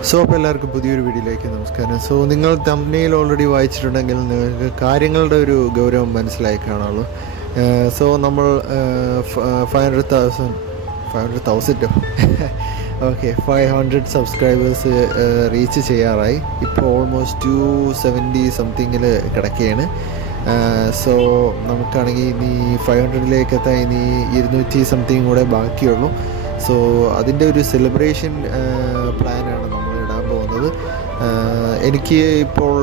അപ്പോൾ എല്ലാവർക്കും പുതിയൊരു വീഡിയോയിലേക്ക് നമസ്കാരം. നിങ്ങൾ തംബ്നെയിൽ ഓൾറെഡി വായിച്ചിട്ടുണ്ടെങ്കിൽ നിങ്ങൾക്ക് കാര്യങ്ങളുടെ ഒരു ഗൗരവം മനസ്സിലായി കാണുള്ളൂ. നമ്മൾ 500,000 ഓക്കെ 500 സബ്സ്ക്രൈബേഴ്സ് റീച്ച് ചെയ്യാറായി. ഇപ്പോൾ ഓൾമോസ്റ്റ് 270 സംതിങ്ങിൽ കിടക്കുകയാണ്. നമുക്കാണെങ്കിൽ ഇനി 500ലേക്ക് എത്താൻ ഇനി 200 സംതിങ് കൂടെ ബാക്കിയുള്ളൂ. അതിൻ്റെ ഒരു സെലിബ്രേഷൻ പ്ലാനാണ് നമ്മൾ ഇടാൻ പോകുന്നത്. എനിക്ക് ഇപ്പോൾ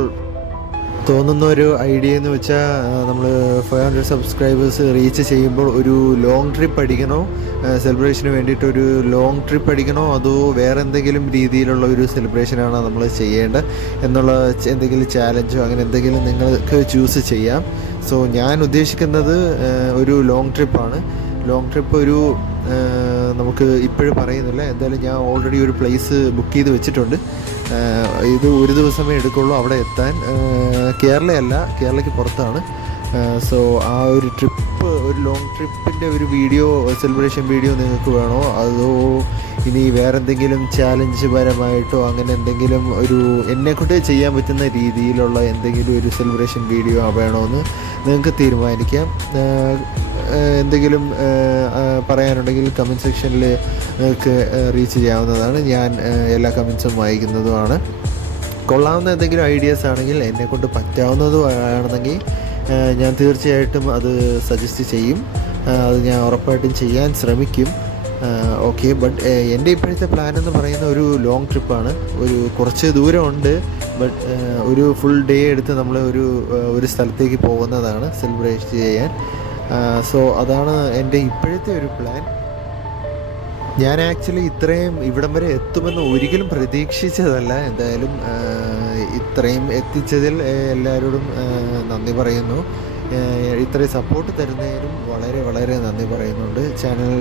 തോന്നുന്ന ഒരു ഐഡിയ എന്ന് വെച്ചാൽ നമ്മൾ 500 സബ്സ്ക്രൈബേഴ്സ് റീച്ച് ചെയ്യുമ്പോൾ ഒരു ലോങ് ട്രിപ്പ് അടിക്കണോ, സെലിബ്രേഷന് വേണ്ടിയിട്ടൊരു ലോങ് ട്രിപ്പ് അടിക്കണോ, അതോ വേറെ എന്തെങ്കിലും രീതിയിലുള്ള ഒരു സെലിബ്രേഷനാണ് നമ്മൾ ചെയ്യേണ്ടത് എന്നുള്ള എന്തെങ്കിലും ചാലഞ്ചോ അങ്ങനെ എന്തെങ്കിലും നിങ്ങൾക്ക് ചൂസ് ചെയ്യാം. ഞാൻ ഉദ്ദേശിക്കുന്നത് ഒരു ലോങ് ട്രിപ്പാണ്. ലോങ് ട്രിപ്പ് ഒരു നമുക്ക് ഇപ്പോഴും പറയുന്നില്ല. എന്തായാലും ഞാൻ ഓൾറെഡി ഒരു പ്ലേസ് ബുക്ക് ചെയ്ത് വെച്ചിട്ടുണ്ട്. ഇത് ഒരു ദിവസമേ എടുക്കുള്ളൂ അവിടെ എത്താൻ. കേരളയല്ല, കേരളയ്ക്ക് പുറത്താണ്. ആ ഒരു ട്രിപ്പ്, ഒരു ലോങ് ട്രിപ്പിൻ്റെ ഒരു വീഡിയോ, സെലിബ്രേഷൻ വീഡിയോ നിങ്ങൾക്ക് വേണോ, അതോ ഇനി വേറെ എന്തെങ്കിലും ചാലഞ്ച് പരമായിട്ടോ അങ്ങനെ എന്തെങ്കിലും ഒരു എന്നെക്കൊണ്ട് ചെയ്യാൻ പറ്റുന്ന രീതിയിലുള്ള എന്തെങ്കിലും ഒരു സെലിബ്രേഷൻ വീഡിയോ വേണമെന്ന് നിങ്ങൾക്ക് തീരുമാനിക്കാം. എന്തെങ്കിലും പറയാനുണ്ടെങ്കിൽ കമൻറ്റ് സെക്ഷനിൽ നിങ്ങൾക്ക് റീച്ച് ചെയ്യാവുന്നതാണ്. ഞാൻ എല്ലാ കമൻസും വായിക്കുന്നതുമാണ്. കൊള്ളാവുന്ന എന്തെങ്കിലും ഐഡിയാസ് ആണെങ്കിൽ എന്നെക്കൊണ്ട് പറ്റാവുന്നതും ആണെന്നെങ്കിൽ ഞാൻ തീർച്ചയായിട്ടും അത് സജസ്റ്റ് ചെയ്യും. അത് ഞാൻ ഉറപ്പായിട്ടും ചെയ്യാൻ ശ്രമിക്കും. ഓക്കെ, ബട്ട് എൻ്റെ ഇപ്പോഴത്തെ പ്ലാൻ എന്ന് പറയുന്ന ഒരു ലോങ് ട്രിപ്പാണ്. ഒരു കുറച്ച് ദൂരമുണ്ട്, ബട്ട് ഒരു ഫുൾ ഡേ എടുത്ത് നമ്മൾ ഒരു സ്ഥലത്തേക്ക് പോകുന്നതാണ് സെലിബ്രേറ്റ് ചെയ്യാൻ. അതാണ് എൻ്റെ ഇപ്പോഴത്തെ ഒരു പ്ലാൻ. ഞാൻ ആക്ച്വലി ഇത്രയും ഇവിടം വരെ എത്തുമെന്ന് ഒരിക്കലും പ്രതീക്ഷിച്ചതല്ല. എന്തായാലും ഇത്രയും എത്തിച്ചതിൽ എല്ലാവരോടും നന്ദി പറയുന്നു. ഇത്രയും സപ്പോർട്ട് തരുന്നതിനും വളരെ വളരെ നന്ദി പറയുന്നുണ്ട്. ചാനൽ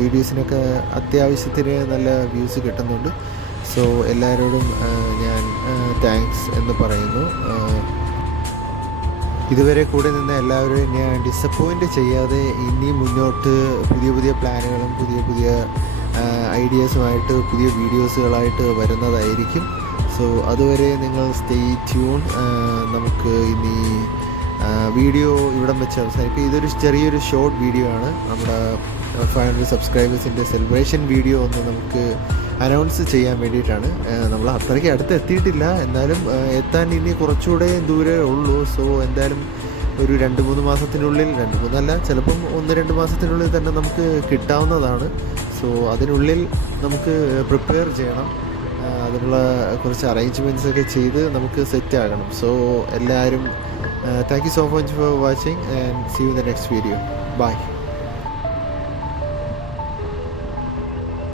വീഡിയോസിനൊക്കെ അത്യാവശ്യത്തിന് നല്ല വ്യൂസ് കിട്ടുന്നുണ്ട്. എല്ലാവരോടും ഞാൻ താങ്ക്സ് എന്ന് പറയുന്നു. ഇതുവരെ കൂടെ നിന്ന് എല്ലാവരെയും ഞാൻ ഡിസപ്പോയിൻ്റ് ചെയ്യാതെ ഇനി മുന്നോട്ട് പുതിയ പുതിയ പ്ലാനുകളും പുതിയ ഐഡിയാസുമായിട്ട് പുതിയ വീഡിയോസുകളായിട്ട് വരുന്നതായിരിക്കും. അതുവരെ നിങ്ങൾ സ്റ്റേ ട്യൂൺ. നമുക്ക് ഇനി വീഡിയോ ഇവിടം വെച്ച് അവസാനിക്കും. ഇതൊരു ചെറിയൊരു ഷോർട്ട് വീഡിയോ ആണ്. നമ്മുടെ 500 സബ്സ്ക്രൈബേഴ്സിൻ്റെ സെലിബ്രേഷൻ വീഡിയോ ഒന്ന് നമുക്ക് അനൗൺസ് ചെയ്യാൻ വേണ്ടിയിട്ടാണ്. നമ്മൾ അത്രയ്ക്ക് അടുത്ത് എത്തിയിട്ടില്ല, എന്നാലും എത്താൻ ഇനി കുറച്ചുകൂടെ ദൂരേ ഉള്ളൂ. എന്തായാലും ഒരു 2-3 മാസത്തിനുള്ളിൽ, 2-3 ചിലപ്പം 1-2 മാസത്തിനുള്ളിൽ തന്നെ നമുക്ക് കിട്ടാവുന്നതാണ്. അതിനുള്ളിൽ നമുക്ക് പ്രിപ്പയർ ചെയ്യണം. അതിനുള്ള കുറച്ച് അറേഞ്ച്മെൻറ്റ്സ് ഒക്കെ ചെയ്ത് നമുക്ക് സെറ്റ് ആകണം. എല്ലാവരും thank you so much for watching and see you in the next video. By.